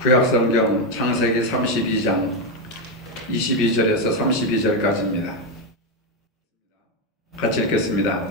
구약성경 창세기 32장 22절에서 32절까지입니다. 같이 읽겠습니다.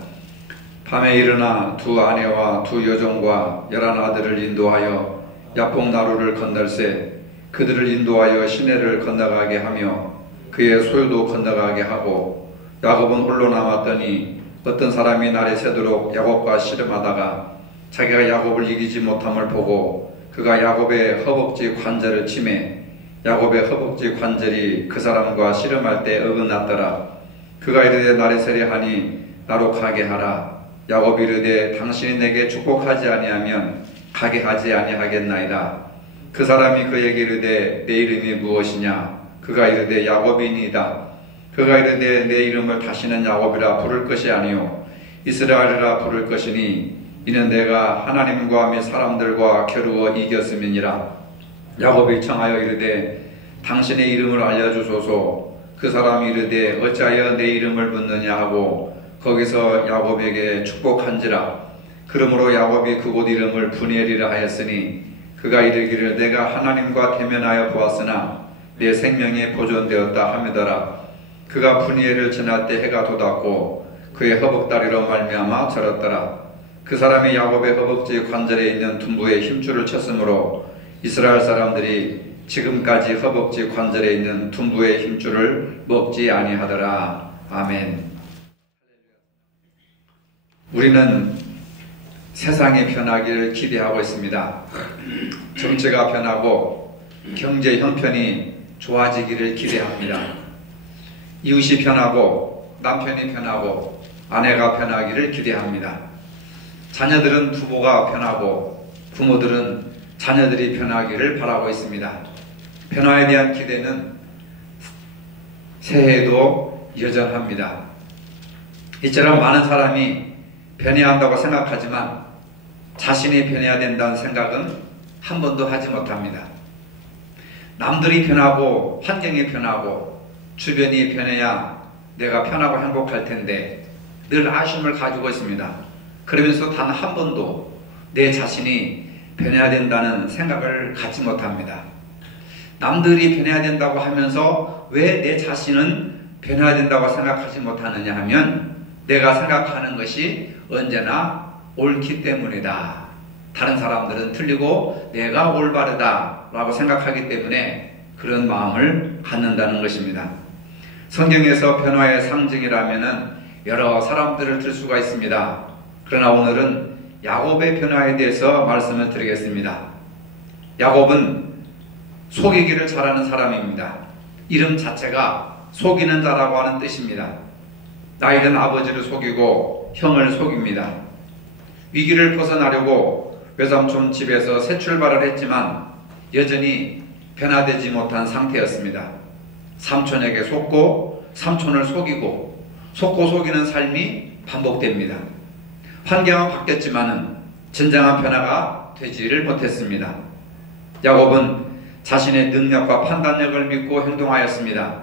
밤에 일어나 두 아내와 두 여종과 11아들을 인도하여 야복나루를 건널세 그들을 인도하여 시내를 건너가게 하며 그의 소유도 건너가게 하고 야곱은 홀로 남았더니 어떤 사람이 날이 새도록 야곱과 씨름하다가 자기가 야곱을 이기지 못함을 보고 그가 야곱의 허벅지 관절을 치매 야곱의 허벅지 관절이 그 사람과 씨름할 때 어긋났더라. 그가 이르되 날이 세려하니 나로 가게 하라. 야곱이 이르되 당신이 내게 축복하지 아니하면 가게 하지 아니하겠나이다. 그 사람이 그에게 이르되 내 이름이 무엇이냐. 그가 이르되 야곱이니이다. 그가 이르되 내 이름을 다시는 야곱이라 부를 것이 아니요 이스라엘이라 부를 것이니 이는 내가 하나님과 및 사람들과 겨루어 이겼음이니라. 야곱이 청하여 이르되 당신의 이름을 알려주소서. 그 사람이 이르되 어찌하여 내 이름을 묻느냐 하고 거기서 야곱에게 축복한지라. 그러므로 야곱이 그곳 이름을 브니엘이라 하였으니 그가 이르기를 내가 하나님과 대면하여 보았으나 내 생명이 보존되었다 하미더라. 그가 브니엘을 지날 때 해가 돋았고 그의 허벅다리로 말미암아 절었더라. 그 사람이 야곱의 허벅지 관절에 있는 둔부에 힘줄을 쳤으므로 이스라엘 사람들이 지금까지 허벅지 관절에 있는 둔부의 힘줄을 먹지 아니하더라. 아멘. 우리는 세상이 변하기를 기대하고 있습니다. 정치가 변하고 경제 형편이 좋아지기를 기대합니다. 이웃이 변하고 남편이 변하고 아내가 변하기를 기대합니다. 자녀들은 부모가 변하고 부모들은 자녀들이 변하기를 바라고 있습니다. 변화에 대한 기대는 새해에도 여전합니다. 이처럼 많은 사람이 변해야 한다고 생각하지만 자신이 변해야 된다는 생각은 한 번도 하지 못합니다. 남들이 변하고 환경이 변하고 주변이 변해야 내가 편하고 행복할 텐데 늘 아쉬움을 가지고 있습니다. 그러면서 단 한 번도 내 자신이 변해야 된다는 생각을 갖지 못합니다. 남들이 변해야 된다고 하면서 왜 내 자신은 변해야 된다고 생각하지 못하느냐 하면 내가 생각하는 것이 언제나 옳기 때문이다. 다른 사람들은 틀리고 내가 올바르다 라고 생각하기 때문에 그런 마음을 갖는다는 것입니다. 성경에서 변화의 상징이라면 여러 사람들을 들 수가 있습니다. 그러나 오늘은 야곱의 변화에 대해서 말씀을 드리겠습니다. 야곱은 속이기를 잘하는 사람입니다. 이름 자체가 속이는 자라고 하는 뜻입니다. 나이든 아버지를 속이고 형을 속입니다. 위기를 벗어나려고 외삼촌 집에서 새 출발을 했지만 여전히 변화되지 못한 상태였습니다. 삼촌에게 속고 삼촌을 속이고 속고 속이는 삶이 반복됩니다. 환경은 바뀌었지만 진정한 변화가 되지를 못했습니다. 야곱은 자신의 능력과 판단력을 믿고 행동하였습니다.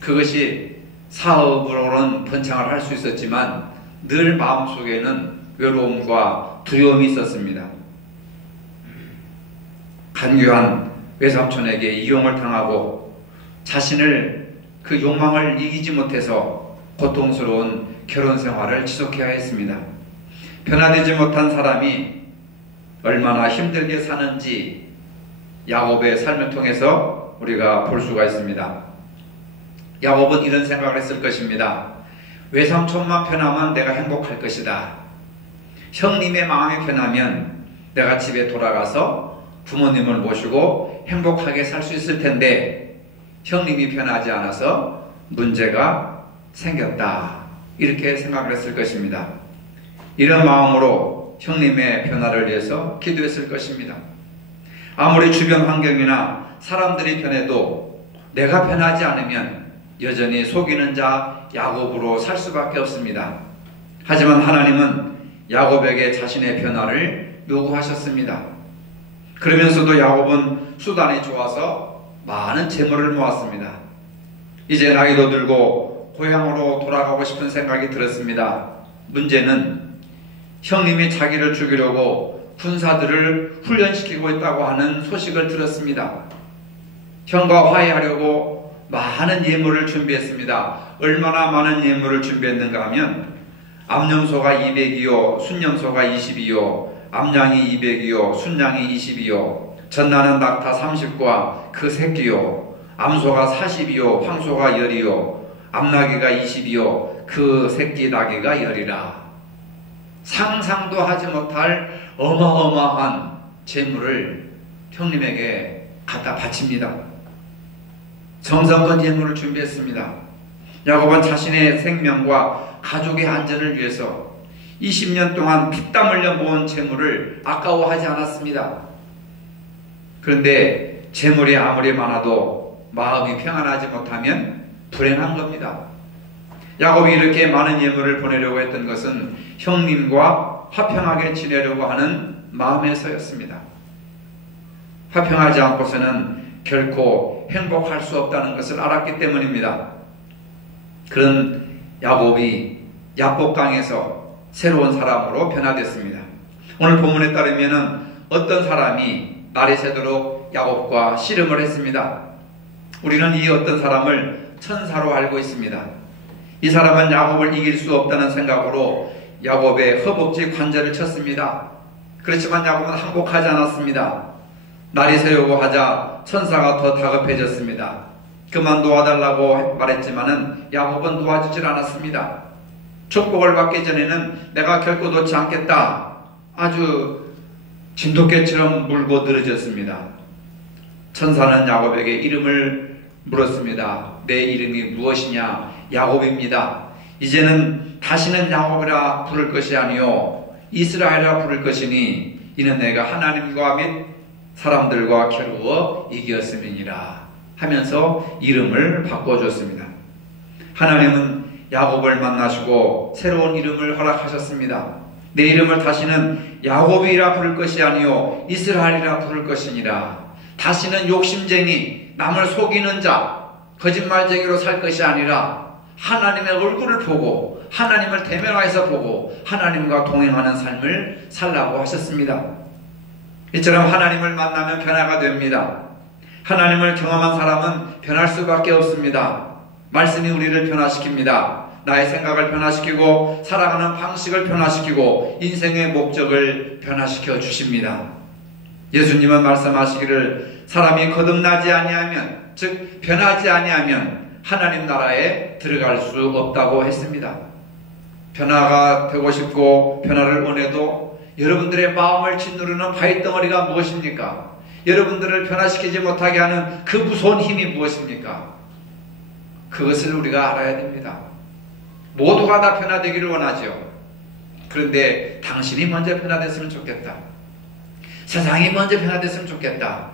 그것이 사업으로는 번창을 할 수 있었지만 늘 마음속에는 외로움과 두려움이 있었습니다. 간교한 외삼촌에게 이용을 당하고 자신을 그 욕망을 이기지 못해서 고통스러운 결혼 생활을 지속해야 했습니다. 변화되지 못한 사람이 얼마나 힘들게 사는지 야곱의 삶을 통해서 우리가 볼 수가 있습니다. 야곱은 이런 생각을 했을 것입니다. 외삼촌만 변하면 내가 행복할 것이다. 형님의 마음이 변하면 내가 집에 돌아가서 부모님을 모시고 행복하게 살 수 있을 텐데 형님이 변하지 않아서 문제가 생겼다. 이렇게 생각을 했을 것입니다. 이런 마음으로 형님의 변화를 위해서 기도했을 것입니다. 아무리 주변 환경이나 사람들이 변해도 내가 변하지 않으면 여전히 속이는 자 야곱으로 살 수밖에 없습니다. 하지만 하나님은 야곱에게 자신의 변화를 요구하셨습니다. 그러면서도 야곱은 수단이 좋아서 많은 재물을 모았습니다. 이제 나이도 들고 고향으로 돌아가고 싶은 생각이 들었습니다. 문제는 형님이 자기를 죽이려고 군사들을 훈련시키고 있다고 하는 소식을 들었습니다. 형과 화해하려고 많은 예물을 준비했습니다. 얼마나 많은 예물을 준비했는가 하면 암염소가 200이요, 순염소가 20이요, 암양이 200이요, 순양이 20이요, 전나는 낙타 30과 그 새끼요, 암소가 40이요, 황소가 10이요, 암나귀가 20이요, 그 새끼 나귀가 10이라. 상상도 하지 못할 어마어마한 재물을 형님에게 갖다 바칩니다. 정성껏 예물을 준비했습니다. 야곱은 자신의 생명과 가족의 안전을 위해서 20년 동안 피땀 흘려 모은 재물을 아까워하지 않았습니다. 그런데 재물이 아무리 많아도 마음이 평안하지 못하면 불행한 겁니다. 야곱이 이렇게 많은 예물을 보내려고 했던 것은 형님과 화평하게 지내려고 하는 마음에서였습니다. 화평하지 않고서는 결코 행복할 수 없다는 것을 알았기 때문입니다. 그런 야곱이 야복강에서 새로운 사람으로 변화됐습니다. 오늘 본문에 따르면 어떤 사람이 날이 새도록 야곱과 씨름을 했습니다. 우리는 이 어떤 사람을 천사로 알고 있습니다. 이 사람은 야곱을 이길 수 없다는 생각으로 야곱의 허벅지 관절을 쳤습니다. 그렇지만 야곱은 항복하지 않았습니다. 날이 새우고 하자 천사가 더 다급해졌습니다. 그만 놓아달라고 말했지만은 야곱은 놓아주질 않았습니다. 축복을 받기 전에는 내가 결코 놓지 않겠다. 아주 진돗개처럼 물고 늘어졌습니다. 천사는 야곱에게 이름을 물었습니다. 내 이름이 무엇이냐? 야곱입니다. 이제는 다시는 야곱이라 부를 것이 아니요 이스라엘이라 부를 것이니 이는 내가 하나님과 및 사람들과 겨루어 이겼음이니라 하면서 이름을 바꿔줬습니다. 하나님은 야곱을 만나시고 새로운 이름을 허락하셨습니다. 내 이름을 다시는 야곱이라 부를 것이 아니요 이스라엘이라 부를 것이니라. 다시는 욕심쟁이, 남을 속이는 자, 거짓말쟁이로 살 것이 아니라 하나님의 얼굴을 보고 하나님을 대면하여서 보고 하나님과 동행하는 삶을 살라고 하셨습니다. 이처럼 하나님을 만나면 변화가 됩니다. 하나님을 경험한 사람은 변할 수밖에 없습니다. 말씀이 우리를 변화시킵니다. 나의 생각을 변화시키고 살아가는 방식을 변화시키고 인생의 목적을 변화시켜 주십니다. 예수님은 말씀하시기를 사람이 거듭나지 아니하면, 즉 변하지 아니하면 하나님 나라에 들어갈 수 없다고 했습니다. 변화가 되고 싶고 변화를 원해도 여러분들의 마음을 짓누르는 바위덩어리가 무엇입니까? 여러분들을 변화시키지 못하게 하는 그 무서운 힘이 무엇입니까? 그것을 우리가 알아야 됩니다. 모두가 다 변화되기를 원하죠. 그런데 당신이 먼저 변화됐으면 좋겠다. 세상이 먼저 변화됐으면 좋겠다.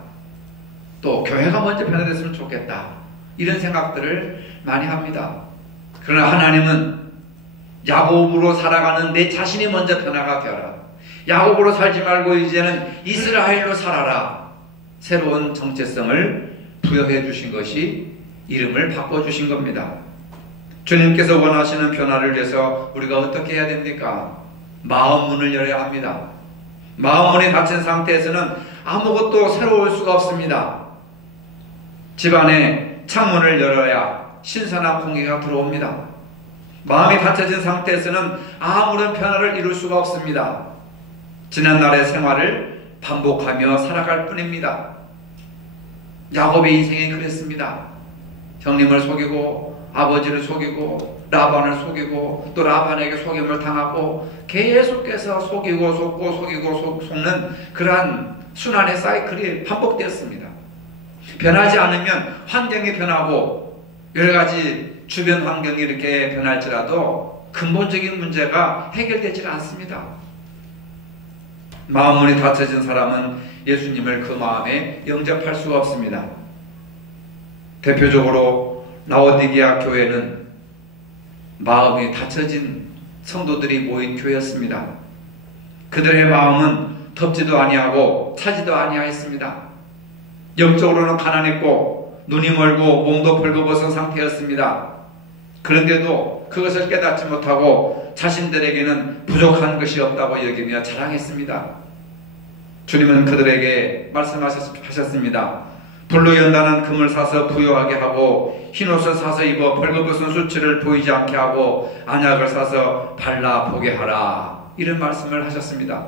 또 교회가 먼저 변화됐으면 좋겠다. 이런 생각들을 많이 합니다. 그러나 하나님은 야곱으로 살아가는 내 자신이 먼저 변화가 되어라. 야곱으로 살지 말고 이제는 이스라엘로 살아라. 새로운 정체성을 부여해 주신 것이 이름을 바꿔주신 겁니다. 주님께서 원하시는 변화를 위해서 우리가 어떻게 해야 됩니까? 마음 문을 열어야 합니다. 마음 문이 닫힌 상태에서는 아무것도 새로울 수가 없습니다. 집안에 창문을 열어야 신선한 공기가 들어옵니다. 마음이 닫혀진 상태에서는 아무런 변화를 이룰 수가 없습니다. 지난날의 생활을 반복하며 살아갈 뿐입니다. 야곱의 인생이 그랬습니다. 형님을 속이고 아버지를 속이고 라반을 속이고 또 라반에게 속임을 당하고 계속해서 속이고 속고 속이고 속는 그러한 순환의 사이클이 반복되었습니다. 변하지 않으면 환경이 변하고 여러가지 주변 환경이 이렇게 변할지라도 근본적인 문제가 해결되지 않습니다. 마음문이 닫혀진 사람은 예수님을 그 마음에 영접할 수가 없습니다. 대표적으로 라오디게아 교회는 마음이 닫혀진 성도들이 모인 교회였습니다. 그들의 마음은 덥지도 아니하고 차지도 아니하였습니다. 영적으로는 가난했고 눈이 멀고 몸도 벌거벗은 상태였습니다. 그런데도 그것을 깨닫지 못하고 자신들에게는 부족한 것이 없다고 여기며 자랑했습니다. 주님은 그들에게 말씀하셨습니다. 불로 연단한 금을 사서 부요하게 하고 흰옷을 사서 입어 벌거벗은 수치를 보이지 않게 하고 안약을 사서 발라 보게 하라. 이런 말씀을 하셨습니다.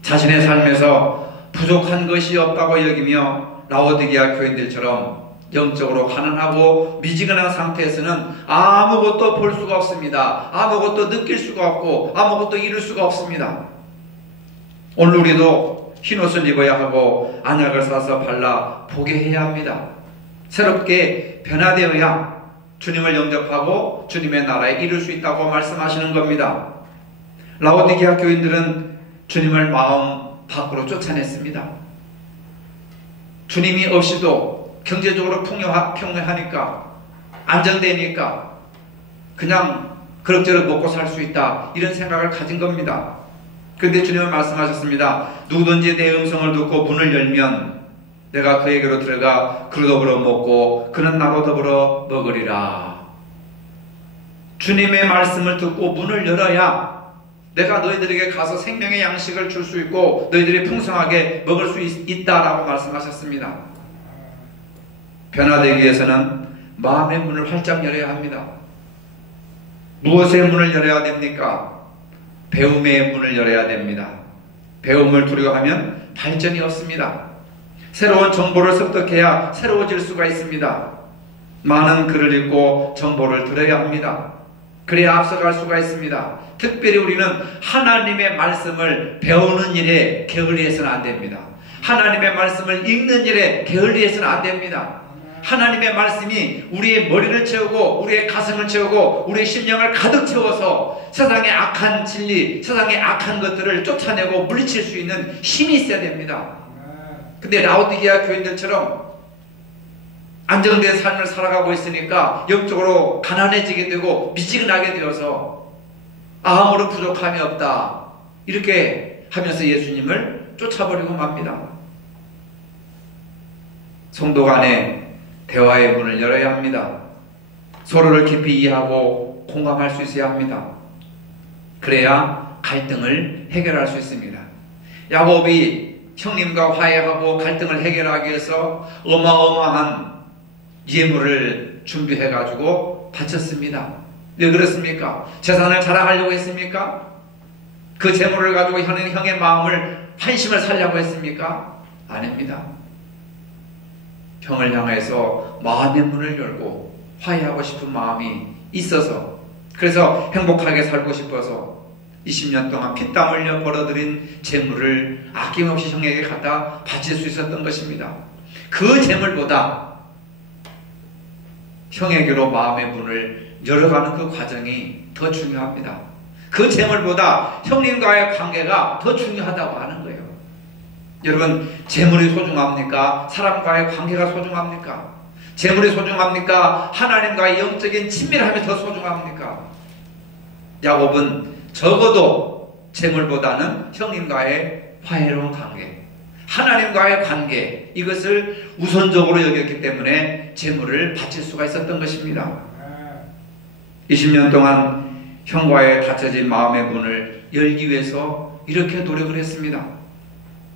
자신의 삶에서 부족한 것이 없다고 여기며 라오디게아 교인들처럼 영적으로 가난하고 미지근한 상태에서는 아무것도 볼 수가 없습니다. 아무것도 느낄 수가 없고 아무것도 이룰 수가 없습니다. 오늘 우리도 흰옷을 입어야 하고 안약을 사서 발라 보게 해야 합니다. 새롭게 변화되어야 주님을 영접하고 주님의 나라에 이룰 수 있다고 말씀하시는 겁니다. 라오디게아 교인들은 주님을 마음 밖으로 쫓아냈습니다. 주님이 없이도 경제적으로 풍요하니까 안정되니까 그냥 그럭저럭 먹고 살 수 있다, 이런 생각을 가진 겁니다. 그런데 주님은 말씀하셨습니다. 누구든지 내 음성을 듣고 문을 열면 내가 그에게로 들어가 그로 더불어 먹고 그는 나로 더불어 먹으리라. 주님의 말씀을 듣고 문을 열어야 내가 너희들에게 가서 생명의 양식을 줄 수 있고 너희들이 풍성하게 먹을 수 있다라고 말씀하셨습니다. 변화되기 위해서는 마음의 문을 활짝 열어야 합니다. 무엇의 문을 열어야 됩니까? 배움의 문을 열어야 됩니다. 배움을 두려워하면 발전이 없습니다. 새로운 정보를 습득해야 새로워질 수가 있습니다. 많은 글을 읽고 정보를 들어야 합니다. 그래야 앞서갈 수가 있습니다. 특별히 우리는 하나님의 말씀을 배우는 일에 게을리해서는 안 됩니다. 하나님의 말씀을 읽는 일에 게을리해서는 안 됩니다. 하나님의 말씀이 우리의 머리를 채우고 우리의 가슴을 채우고 우리의 심령을 가득 채워서 세상의 악한 진리, 세상의 악한 것들을 쫓아내고 물리칠 수 있는 힘이 있어야 됩니다. 근데 라오디게아 교인들처럼 안정된 삶을 살아가고 있으니까 영적으로 가난해지게 되고 미지근하게 되어서 아무런 부족함이 없다, 이렇게 하면서 예수님을 쫓아버리고 맙니다. 성도 간에 대화의 문을 열어야 합니다. 서로를 깊이 이해하고 공감할 수 있어야 합니다. 그래야 갈등을 해결할 수 있습니다. 야곱이 형님과 화해하고 갈등을 해결하기 위해서 어마어마한 예물을 준비해가지고 바쳤습니다. 왜 그렇습니까? 재산을 자랑하려고 했습니까? 그 재물을 가지고 형의 마음을, 환심을 살려고 했습니까? 아닙니다. 형을 향해서 마음의 문을 열고 화해하고 싶은 마음이 있어서, 그래서 행복하게 살고 싶어서 20년 동안 피땀 흘려 벌어들인 재물을 아낌없이 형에게 갖다 바칠 수 있었던 것입니다. 그 재물보다 형에게로 마음의 문을 열어가는 그 과정이 더 중요합니다. 그 재물보다 형님과의 관계가 더 중요하다고 하는 거예요. 여러분, 재물이 소중합니까? 사람과의 관계가 소중합니까? 재물이 소중합니까? 하나님과의 영적인 친밀함이 더 소중합니까? 야곱은 적어도 재물보다는 형님과의 화해로운 관계, 하나님과의 관계, 이것을 우선적으로 여겼기 때문에 재물을 바칠 수가 있었던 것입니다. 20년 동안 형과의 닫혀진 마음의 문을 열기 위해서 이렇게 노력을 했습니다.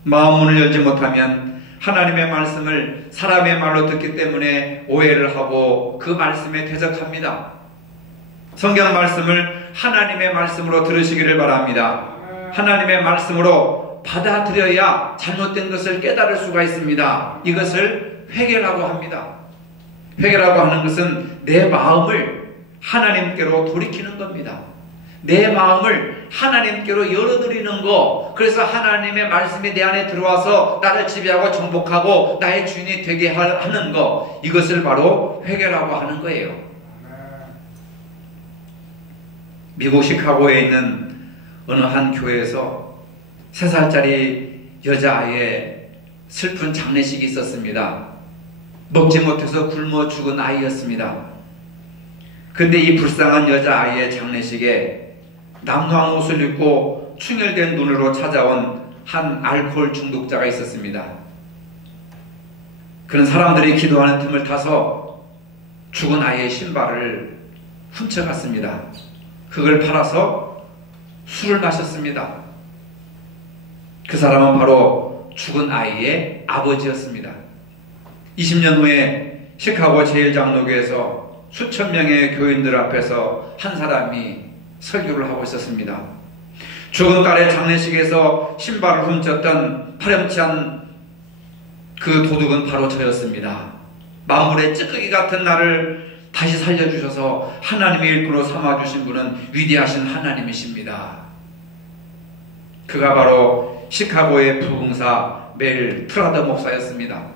마음 문을 열지 못하면 하나님의 말씀을 사람의 말로 듣기 때문에 오해를 하고 그 말씀에 대적합니다. 성경 말씀을 하나님의 말씀으로 들으시기를 바랍니다. 하나님의 말씀으로 받아들여야 잘못된 것을 깨달을 수가 있습니다. 이것을 회개라고 합니다. 회개라고 하는 것은 내 마음을 하나님께로 돌이키는 겁니다. 내 마음을 하나님께로 열어드리는 거, 그래서 하나님의 말씀이 내 안에 들어와서 나를 지배하고 정복하고 나의 주인이 되게 하는 거, 이것을 바로 회개라고 하는 거예요. 미국 시카고에 있는 어느 한 교회에서 3살짜리 여자아이의 슬픈 장례식이 있었습니다. 먹지 못해서 굶어 죽은 아이였습니다. 근데 이 불쌍한 여자아이의 장례식에 남루한 옷을 입고 충혈된 눈으로 찾아온 한 알코올 중독자가 있었습니다. 그는 사람들이 기도하는 틈을 타서 죽은 아이의 신발을 훔쳐갔습니다. 그걸 팔아서 술을 마셨습니다. 그 사람은 바로 죽은 아이의 아버지였습니다. 20년 후에 시카고 제1장로교에서 수천 명의 교인들 앞에서 한 사람이 설교를 하고 있었습니다. 죽은 딸의 장례식에서 신발을 훔쳤던 파렴치한 그 도둑은 바로 저였습니다. 만물의 찌꺼기 같은 나를 다시 살려주셔서 하나님의 일꾼으로 삼아주신 분은 위대하신 하나님이십니다. 그가 바로 시카고의 부흥사 멜 트라더 목사였습니다.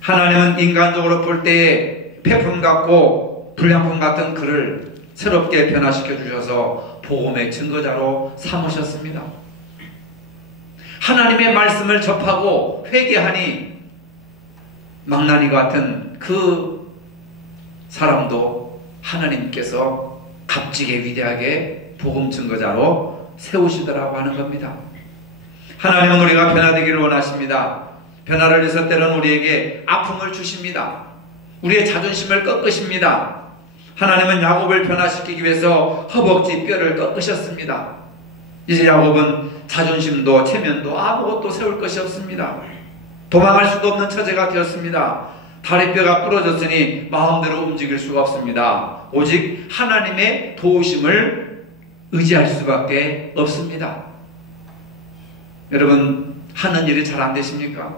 하나님은 인간적으로 볼 때에 폐품 같고 불량품 같은 그를 새롭게 변화시켜 주셔서 복음의 증거자로 삼으셨습니다. 하나님의 말씀을 접하고 회개하니 망나니 같은 그 사람도 하나님께서 값지게 위대하게 복음 증거자로 세우시더라고 하는 겁니다. 하나님은 우리가 변화되기를 원하십니다. 변화를 위해서 때로는 우리에게 아픔을 주십니다. 우리의 자존심을 꺾으십니다. 하나님은 야곱을 변화시키기 위해서 허벅지 뼈를 꺾으셨습니다. 이제 야곱은 자존심도 체면도 아무것도 세울 것이 없습니다. 도망할 수도 없는 처제가 되었습니다. 다리뼈가 부러졌으니 마음대로 움직일 수가 없습니다. 오직 하나님의 도우심을 의지할 수밖에 없습니다. 여러분, 하는 일이 잘 안 되십니까?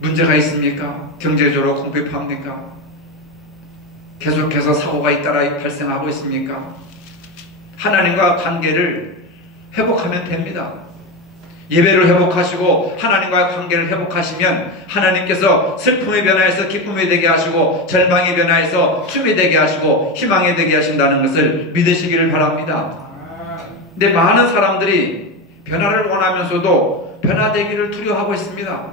문제가 있습니까? 경제적으로 궁핍합니까? 계속해서 사고가 잇따라 발생하고 있습니까? 하나님과 관계를 회복하면 됩니다. 예배를 회복하시고 하나님과의 관계를 회복하시면 하나님께서 슬픔의 변화에서 기쁨이 되게 하시고 절망의 변화에서 춤이 되게 하시고 희망이 되게 하신다는 것을 믿으시기를 바랍니다. 근데 많은 사람들이 변화를 원하면서도 변화되기를 두려워하고 있습니다.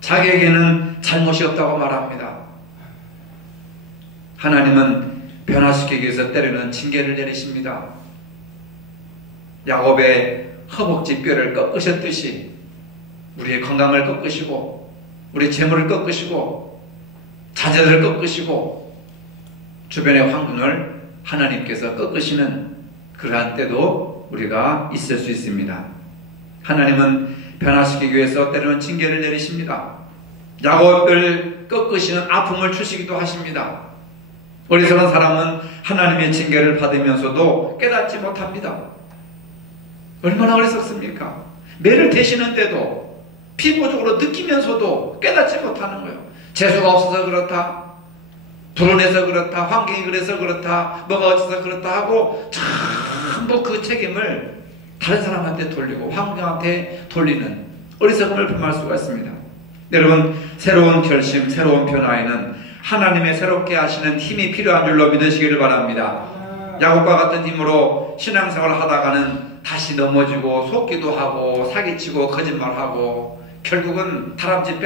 자기에게는 잘못이 없다고 말합니다. 하나님은 변화시키기 위해서 때로는 징계를 내리십니다. 야곱의 허벅지 뼈를 꺾으셨듯이 우리의 건강을 꺾으시고 우리 재물을 꺾으시고 자제들을 꺾으시고 주변의 환경을 하나님께서 꺾으시는 그러한 때도 우리가 있을 수 있습니다. 하나님은 변화시키기 위해서 때로는 징계를 내리십니다. 야곱을 꺾으시는 아픔을 주시기도 하십니다. 어리석은 사람은 하나님의 징계를 받으면서도 깨닫지 못합니다. 얼마나 어리석습니까? 매를 대시는데도 피부적으로 느끼면서도 깨닫지 못하는 거예요. 재수가 없어서 그렇다, 불운해서 그렇다, 환경이 그래서 그렇다, 뭐가 어째서 그렇다 하고 전부 그 책임을 다른 사람한테 돌리고 환경한테 돌리는 어리석음을 범할 수가 있습니다. 여러분, 새로운 결심, 새로운 변화에는 하나님의 새롭게 하시는 힘이 필요한 줄로 믿으시기를 바랍니다. 야곱과 같은 힘으로 신앙생활을 하다가는 다시 넘어지고 속기도 하고 사기치고 거짓말하고 결국은 다람쥐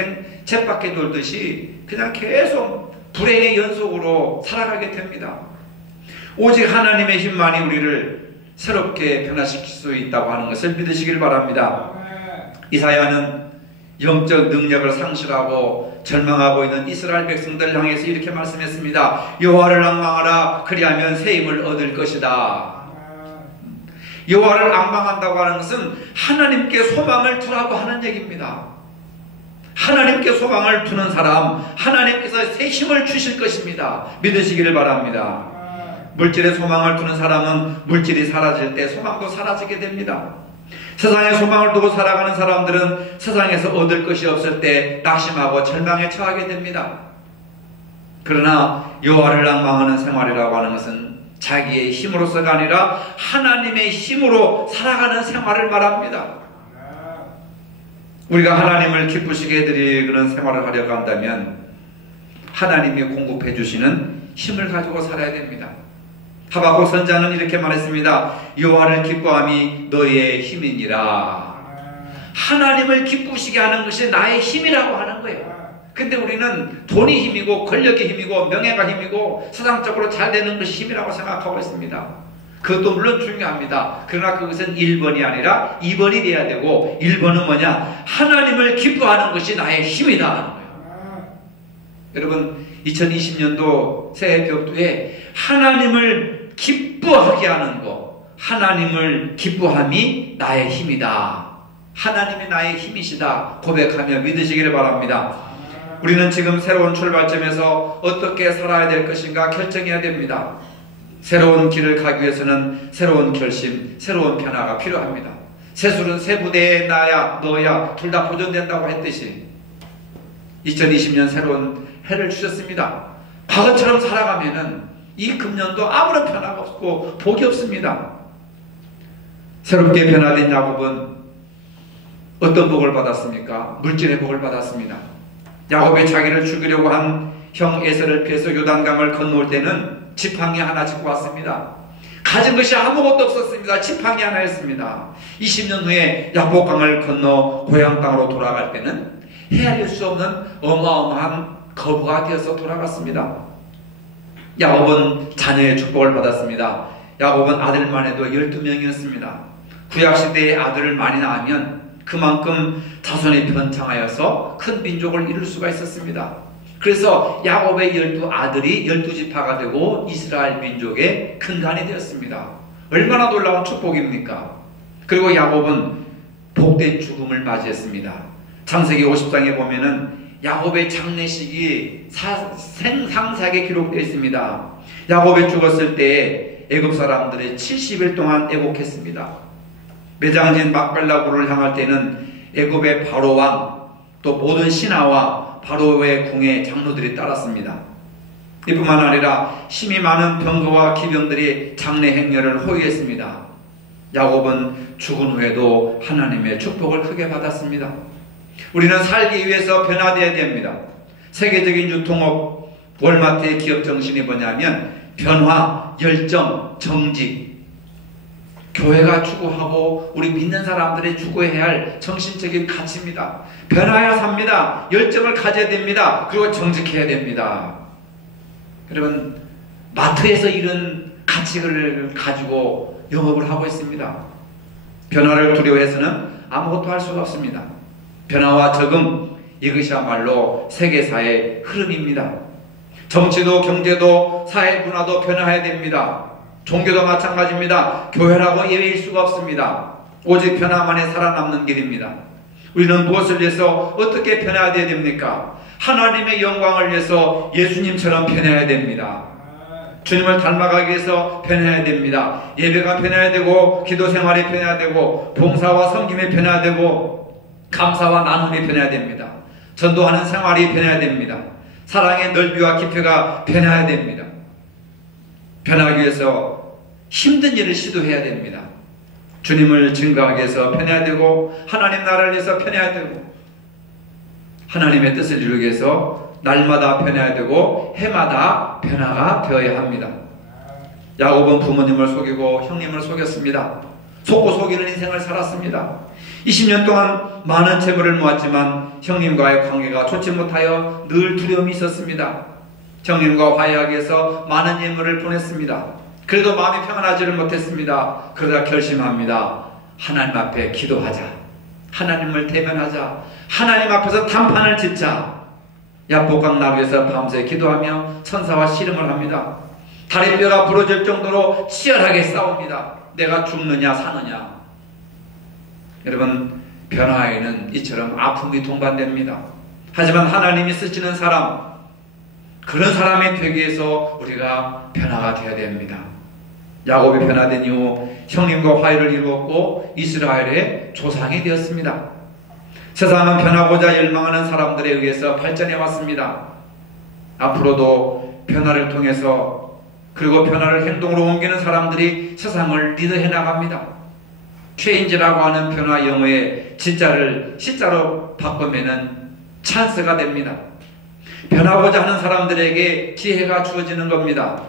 쳇바퀴 돌듯이 그냥 계속 불행의 연속으로 살아가게 됩니다. 오직 하나님의 힘만이 우리를 새롭게 변화시킬 수 있다고 하는 것을 믿으시길 바랍니다. 이사야는 영적 능력을 상실하고 절망하고 있는 이스라엘 백성들을 향해서 이렇게 말씀했습니다. 여호와를 앙망하라. 그리하면 새 힘을 얻을 것이다. 여호와를 앙망한다고 하는 것은 하나님께 소망을 두라고 하는 얘기입니다. 하나님께 소망을 두는 사람, 하나님께서 새 힘을 주실 것입니다. 믿으시기를 바랍니다. 물질에 소망을 두는 사람은 물질이 사라질 때 소망도 사라지게 됩니다. 세상에 소망을 두고 살아가는 사람들은 세상에서 얻을 것이 없을 때 낙심하고 절망에 처하게 됩니다. 그러나 여호와를 앙망하는 생활이라고 하는 것은 자기의 힘으로서가 아니라 하나님의 힘으로 살아가는 생활을 말합니다. 우리가 하나님을 기쁘시게 해드리는 생활을 하려고 한다면 하나님이 공급해 주시는 힘을 가지고 살아야 됩니다. 하박국 선자는 이렇게 말했습니다. 여호와를 기뻐함이 너의 힘이니라. 하나님을 기쁘시게 하는 것이 나의 힘이라고 하는 거예요. 근데 우리는 돈이 힘이고 권력이 힘이고 명예가 힘이고 세상적으로 잘 되는 것이 힘이라고 생각하고 있습니다. 그것도 물론 중요합니다. 그러나 그것은 1번이 아니라 2번이 돼야 되고 1번은 뭐냐? 하나님을 기뻐하는 것이 나의 힘이다 하는 거예요. 여러분, 2020년도 새해 벽두에 하나님을 기뻐하게 하는 것, 하나님을 기뻐함이 나의 힘이다. 하나님이 나의 힘이시다 고백하며 믿으시기를 바랍니다. 우리는 지금 새로운 출발점에서 어떻게 살아야 될 것인가 결정해야 됩니다. 새로운 길을 가기 위해서는 새로운 결심, 새로운 변화가 필요합니다. 새술은 새 부대에 나야 너야 둘 다 보존된다고 했듯이 2020년 새로운 해를 주셨습니다. 과거처럼 살아가면은 이 금년도 아무런 변화가 없고 복이 없습니다. 새롭게 변화된 야곱은 어떤 복을 받았습니까? 물질의 복을 받았습니다. 야곱이 자기를 죽이려고 한 형 에서를 피해서 요단강을 건너올 때는 지팡이 하나 짚고 왔습니다. 가진 것이 아무것도 없었습니다. 지팡이 하나였습니다. 20년 후에 야복강을 건너 고향 땅으로 돌아갈 때는 헤아릴 수 없는 어마어마한 거부가 되어서 돌아갔습니다. 야곱은 자녀의 축복을 받았습니다. 야곱은 아들만 해도 12명이었습니다. 구약시대에 아들을 많이 낳으면 그만큼 자손이 번창하여서 큰 민족을 이룰 수가 있었습니다. 그래서 야곱의 12아들이 12지파가 되고 이스라엘 민족의 근간이 되었습니다. 얼마나 놀라운 축복입니까? 그리고 야곱은 복된 죽음을 맞이했습니다. 창세기 50장에 보면은 야곱의 장례식이 생상세하게 기록되어 있습니다. 야곱이 죽었을 때 애굽 사람들이 70일 동안 애곡했습니다. 매장진 막벨라굴을 향할 때는 애굽의 바로왕 또 모든 신하와 바로의 궁의 장로들이 따랐습니다. 이뿐만 아니라 힘이 많은 병거와 기병들이 장례 행렬을 호위했습니다. 야곱은 죽은 후에도 하나님의 축복을 크게 받았습니다. 우리는 살기 위해서 변화되어야 됩니다. 세계적인 유통업 월마트의 기업 정신이 뭐냐면 변화, 열정, 정직. 교회가 추구하고 우리 믿는 사람들이 추구해야 할 정신적인 가치입니다. 변화해야 삽니다. 열정을 가져야 됩니다. 그리고 정직해야 됩니다. 여러분, 마트에서 이런 가치를 가지고 영업을 하고 있습니다. 변화를 두려워해서는 아무것도 할 수가 없습니다. 변화와 적응, 이것이야말로 세계사의 흐름입니다. 정치도 경제도 사회 문화도 변화해야 됩니다. 종교도 마찬가지입니다. 교회라고 예외일 수가 없습니다. 오직 변화만이 살아남는 길입니다. 우리는 무엇을 위해서 어떻게 변화해야 됩니까? 하나님의 영광을 위해서 예수님처럼 변해야 됩니다. 주님을 닮아가기 위해서 변해야 됩니다. 예배가 변해야 되고 기도 생활이 변해야 되고 봉사와 섬김이 변해야 되고 감사와 나눔이 변해야 됩니다. 전도하는 생활이 변해야 됩니다. 사랑의 넓이와 깊이가 변해야 됩니다. 변하기 위해서 힘든 일을 시도해야 됩니다. 주님을 증거하기 위해서 변해야 되고 하나님 나라를 위해서 변해야 되고 하나님의 뜻을 이루기 위해서 날마다 변해야 되고 해마다 변화가 되어야 합니다. 야곱은 부모님을 속이고 형님을 속였습니다. 속고 속이는 인생을 살았습니다. 20년 동안 많은 재물을 모았지만 형님과의 관계가 좋지 못하여 늘 두려움이 있었습니다. 형님과 화해하기 위해서 많은 예물을 보냈습니다. 그래도 마음이 평안하지를 못했습니다. 그러다 결심합니다. 하나님 앞에 기도하자. 하나님을 대면하자. 하나님 앞에서 단판을 짓자. 야복강 나루에서 밤새 기도하며 천사와 씨름을 합니다. 다리뼈가 부러질 정도로 치열하게 싸웁니다. 내가 죽느냐 사느냐. 여러분, 변화에는 이처럼 아픔이 동반됩니다. 하지만 하나님이 쓰시는 사람, 그런 사람이 되기 위해서 우리가 변화가 되어야 됩니다. 야곱이 변화된 이후 형님과 화해를 이루었고 이스라엘의 조상이 되었습니다. 세상은 변하고자 열망하는 사람들에 의해서 발전해 왔습니다. 앞으로도 변화를 통해서 그리고 변화를 행동으로 옮기는 사람들이 세상을 리드해 나갑니다. 체인지라고 하는 변화 영어의 진짜를 시자로 바꾸면 찬스가 됩니다. 변하고자 하는 사람들에게 기회가 주어지는 겁니다.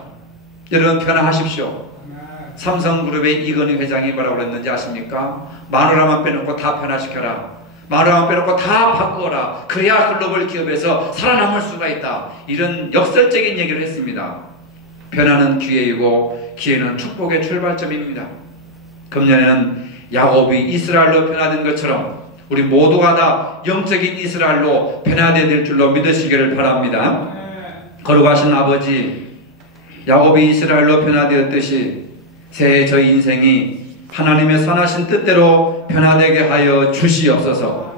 여러분, 변화하십시오. 삼성그룹의 이건희 회장이 뭐라고 그랬는지 아십니까? 마누라만 빼놓고 다 변화시켜라. 마누라만 빼놓고 다 바꾸어라. 그래야 글로벌 기업에서 살아남을 수가 있다. 이런 역설적인 얘기를 했습니다. 변화는 기회이고 기회는 축복의 출발점입니다. 금년에는 야곱이 이스라엘로 변화된 것처럼 우리 모두가 다 영적인 이스라엘로 변화되어야 될 줄로 믿으시기를 바랍니다. 거룩하신 아버지, 야곱이 이스라엘로 변화되었듯이 새해 저희 인생이 하나님의 선하신 뜻대로 변화되게 하여 주시옵소서.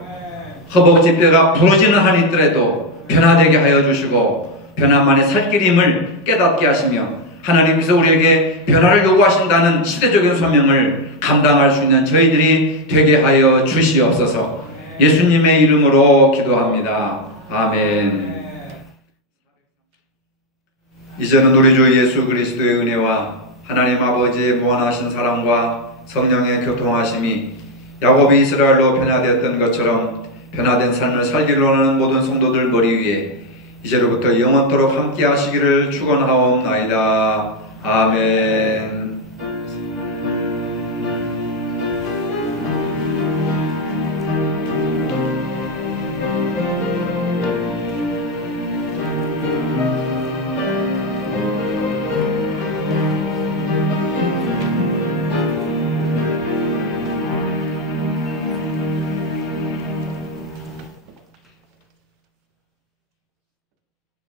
허벅지뼈가 부러지는 한이 있더라도 변화되게 하여 주시고 변화만의 살 길임을 깨닫게 하시며 하나님께서 우리에게 변화를 요구하신다는 시대적인 소명을 감당할 수 있는 저희들이 되게 하여 주시옵소서. 예수님의 이름으로 기도합니다. 아멘. 이제는 우리 주 예수 그리스도의 은혜와 하나님 아버지의 무한하신 사랑과 성령의 교통하심이 야곱이 이스라엘로 변화되었던 것처럼 변화된 삶을 살기를 원하는 모든 성도들 머리 위에 이제로부터 영원토록 함께 하시기를 축원하옵나이다. 아멘.